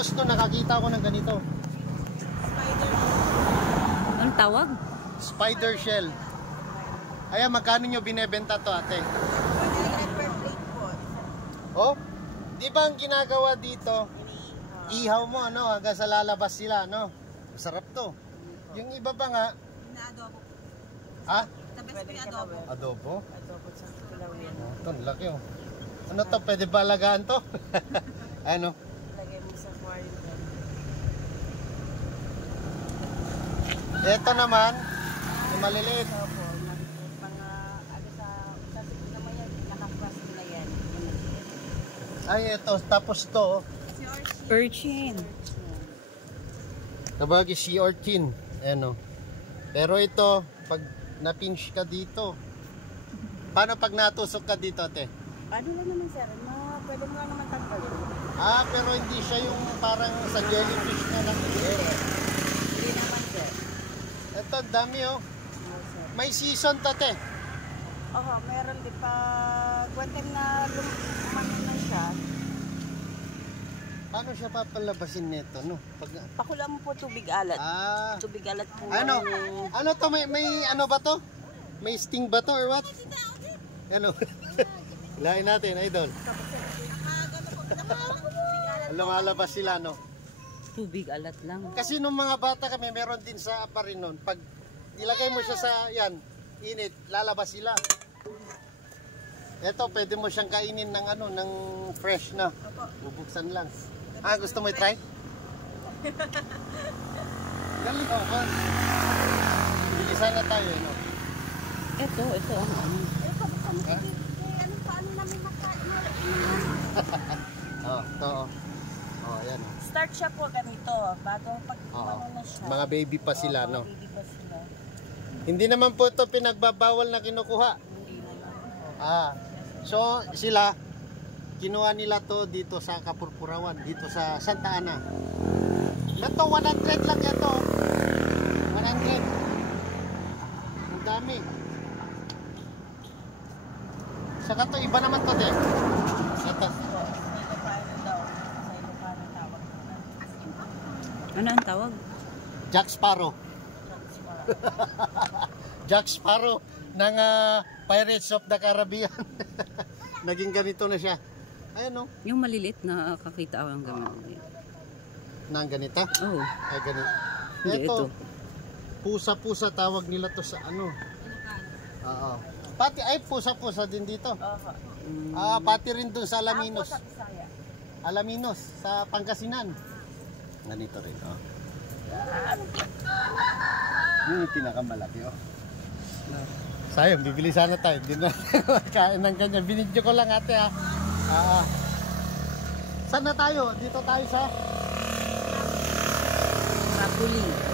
halos no nakakita ko ng ganito. Anong tawag? Spider shell. Ayan, magkano nyo binebenta to, ate? Oh, di ba ang ginagawa dito? Ihaw mo, ano, hanggang sa lalabas sila, no? Masarap to. Yung iba ba nga? Adobo. Ha? The best po yung adobo. Adobo? Adobo sa kilaw yan. Oh, ito, laki oh. Ano to? Pwede ba alagaan to? Ano? Lagay mo sa quarantine. Ito naman, yung maliliit. Opo, mga ano sa sasip naman yan, nakapras na yan. Ay, ito. Tapos to, oh. Urchin. Tabagi sea urchin. Ano. Pero ito, pag na-pinch ka dito, paano pag natusok ka dito, ate? Ano lang naman sir, pwede mo lang naman tanggalin. Ah, pero hindi siya yung parang sa jellyfish na lang. Hindi naman sir. Ito, dami oh. No, sir. May season to, ate. Oo, meron din pa. One time na lumano na siya, Paano siya papalabasin nito, no? Pag... pakula mo po tubig alat. Ah. Tubig alat po. Ano? Ano to? May ano ba to? May sting ba to or what? Ano? Hilahin natin, idol. Lumalabas sila, no? Tubig alat lang. Kasi nung mga bata kami, meron din sa aparin nun. Pag ilagay mo siya sa, yan, init, lalabas sila. Ito, pwede mo siyang kainin ng ano, ng fresh na. Bubuksan lang. Ah, gusto mo i-try? Galing ko. Bilisan na tayo, no? Ito, ano? Paano namin makain? Oh, ito, oh. Oh, ayan, oh. Start siya po ganito, bago pag na siya. Mga baby pa sila, no? Baby pa sila. Hindi naman po ito pinagbabawal na kinukuha. Hindi naman. Ah, so sila, kinuha nila to dito sa Kapurpurawan, dito sa Santa Ana. Ito, 100 lang ito. 100. Ang dami. Saka to, iba naman to, de. Ito. Ano ang tawag? Jack Sparrow. Jack Sparrow ng Pirates of the Caribbean. Naging ganito na siya. Ayan, no? Yung malilit na kakita ang gamit. Nang ganita? Oh. Ay, ganito. Hindi, ito. Pusa-pusa tawag nila to sa ano. Oo. Pati, ay, pusa-pusa din dito. Pati rin dun sa Alaminos. Alaminos, sa Pangasinan. Ganito rin, oh. Yung pinakamalaki, oh. Sayang, bibili sana tayo. Hindi na kain ng ganyan. Binidyo ko lang, ate, ha. Saan na tayo? Dito tayo sa Sapuli.